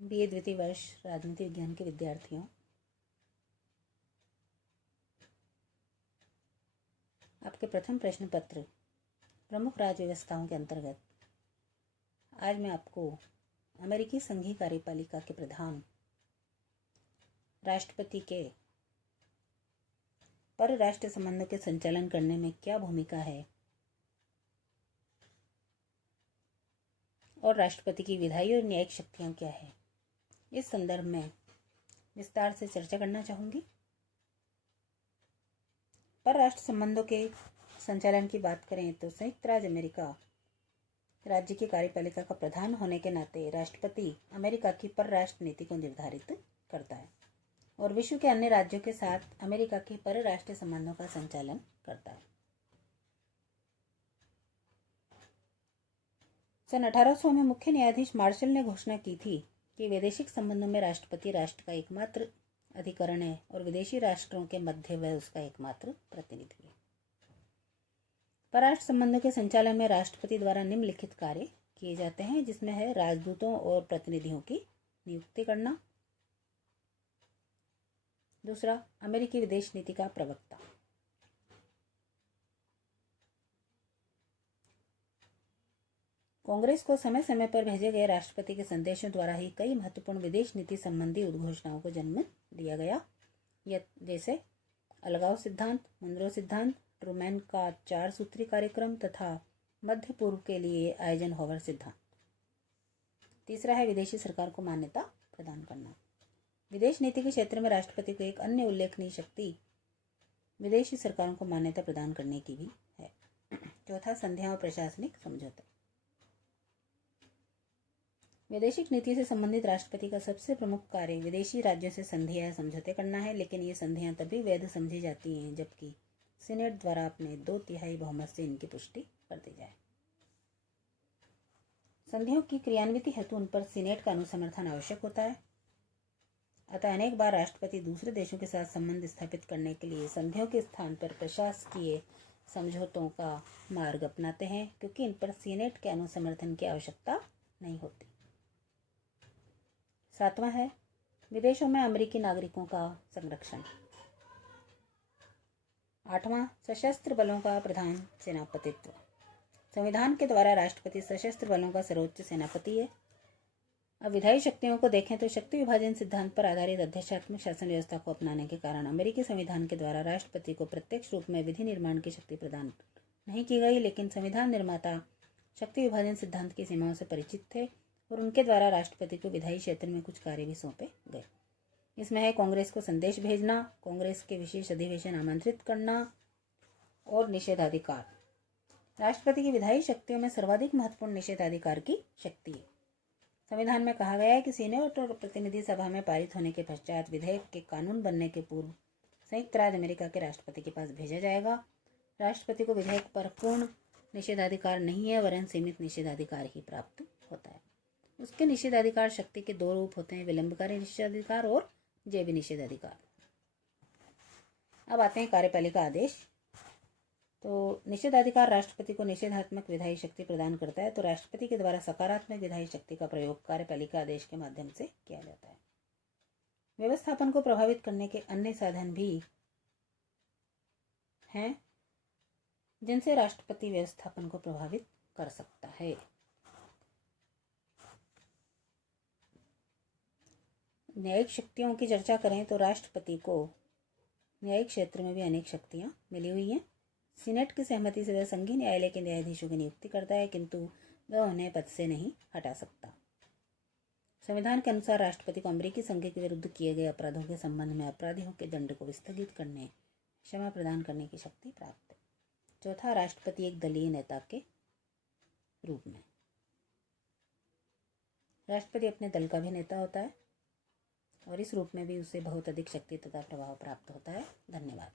BA द्वितीय वर्ष राजनीति विज्ञान के विद्यार्थियों, आपके प्रथम प्रश्न पत्र प्रमुख राज्य व्यवस्थाओं के अंतर्गत आज मैं आपको अमेरिकी संघीय कार्यपालिका के प्रधान राष्ट्रपति के परराष्ट्र संबंधों के संचालन करने में क्या भूमिका है और राष्ट्रपति की विधायी और न्यायिक शक्तियां क्या है, इस संदर्भ में विस्तार से चर्चा करना चाहूँगी। परराष्ट्र संबंधों के संचालन की बात करें तो संयुक्त राज्य अमेरिका राज्य की कार्यपालिका का प्रधान होने के नाते राष्ट्रपति अमेरिका की परराष्ट्र नीति को निर्धारित करता है और विश्व के अन्य राज्यों के साथ अमेरिका के परराष्ट्र संबंधों का संचालन करता है। सन 1800 में मुख्य न्यायाधीश मार्शल ने घोषणा की थी कि वैदेशिक संबंधों में राष्ट्रपति राष्ट्र का एकमात्र अधिकरण है और विदेशी राष्ट्रों के मध्य वह उसका एकमात्र प्रतिनिधि है। परराष्ट्र संबंधों के संचालन में राष्ट्रपति द्वारा निम्नलिखित कार्य किए जाते हैं, जिसमें है राजदूतों और प्रतिनिधियों की नियुक्ति करना। दूसरा, अमेरिकी विदेश नीति का प्रवक्ता। कांग्रेस को समय समय पर भेजे गए राष्ट्रपति के संदेशों द्वारा ही कई महत्वपूर्ण विदेश नीति संबंधी उद्घोषणाओं को जन्म दिया गया, जैसे अलगाव सिद्धांत, मुनरो सिद्धांत, ट्रूमैन का 4 सूत्री कार्यक्रम तथा मध्य पूर्व के लिए आइजनहोवर सिद्धांत। तीसरा है विदेशी सरकार को मान्यता प्रदान करना। विदेश नीति के क्षेत्र में राष्ट्रपति को एक अन्य उल्लेखनीय शक्ति विदेशी सरकारों को मान्यता प्रदान करने की भी है। चौथा, संधियां और प्रशासनिक समझौते। वैदेशिक नीति से संबंधित राष्ट्रपति का सबसे प्रमुख कार्य विदेशी राज्यों से संधियां या समझौते करना है, लेकिन ये संधियां तभी वैध समझी जाती हैं जबकि सीनेट द्वारा अपने 2/3 बहुमत से इनकी पुष्टि कर दी जाए। संधियों की क्रियान्विति हेतु उन पर सीनेट का अनुसमर्थन आवश्यक होता है। अतः अनेक बार राष्ट्रपति दूसरे देशों के साथ संबंध स्थापित करने के लिए संधियों के स्थान पर प्रशासकीय समझौतों का मार्ग अपनाते हैं, क्योंकि इन पर सीनेट के अनुसमर्थन की आवश्यकता नहीं होती। 7वां है विदेशों में अमेरिकी नागरिकों का संरक्षण। 8वां, सशस्त्र बलों का प्रधान सेनापतित्व। संविधान के द्वारा राष्ट्रपति सशस्त्र बलों का सर्वोच्च सेनापति है। अब विधायी शक्तियों को देखें तो शक्ति विभाजन सिद्धांत पर आधारित अध्यक्षात्मक शासन व्यवस्था को अपनाने के कारण अमेरिकी संविधान के द्वारा राष्ट्रपति को प्रत्यक्ष रूप में विधि निर्माण की शक्ति प्रदान नहीं की गई, लेकिन संविधान निर्माता शक्ति विभाजन सिद्धांत की सीमाओं से परिचित थे और उनके द्वारा राष्ट्रपति को विधायी क्षेत्र में कुछ कार्य भी सौंपे गए। इसमें है कांग्रेस को संदेश भेजना, कांग्रेस के विशेष अधिवेशन आमंत्रित करना और निषेधाधिकार। राष्ट्रपति की विधायी शक्तियों में सर्वाधिक महत्वपूर्ण निषेधाधिकार की शक्ति है। संविधान में कहा गया है कि सीनेट और प्रतिनिधि सभा में पारित होने के पश्चात विधेयक के कानून बनने के पूर्व संयुक्त राज्य अमेरिका के राष्ट्रपति के पास भेजा जाएगा। राष्ट्रपति को विधेयक पर पूर्ण निषेधाधिकार नहीं है, वरन सीमित निषेधाधिकार ही प्राप्त होता है। उसके निषेधाधिकार शक्ति के 2 रूप होते हैं, विलंबकारी निषेधाधिकार और जैवी निषेधाधिकार। अब आते हैं कार्यपालिका आदेश। तो निषेधाधिकार राष्ट्रपति को निषेधात्मक विधायी शक्ति प्रदान करता है, तो राष्ट्रपति के द्वारा सकारात्मक विधायी शक्ति का प्रयोग कार्यपालिका आदेश के माध्यम से किया जाता है। व्यवस्थापन को प्रभावित करने के अन्य साधन भी हैं जिनसे राष्ट्रपति व्यवस्थापन को प्रभावित कर सकता है। न्यायिक शक्तियों की चर्चा करें तो राष्ट्रपति को न्यायिक क्षेत्र में भी अनेक शक्तियां मिली हुई हैं। सीनेट की सहमति से वह संघीय न्यायालय के न्यायाधीशों की नियुक्ति करता है, किंतु वह उन्हें पद से नहीं हटा सकता। संविधान के अनुसार राष्ट्रपति को अमेरिकी संघ के विरुद्ध किए गए अपराधों के संबंध में अपराधियों के दंड को स्थगित करने, क्षमा प्रदान करने की शक्ति प्राप्त है। चौथा, राष्ट्रपति एक दलीय नेता के रूप में। राष्ट्रपति अपने दल का भी नेता होता है और इस रूप में भी उसे बहुत अधिक शक्ति तथा प्रभाव प्राप्त होता है। धन्यवाद।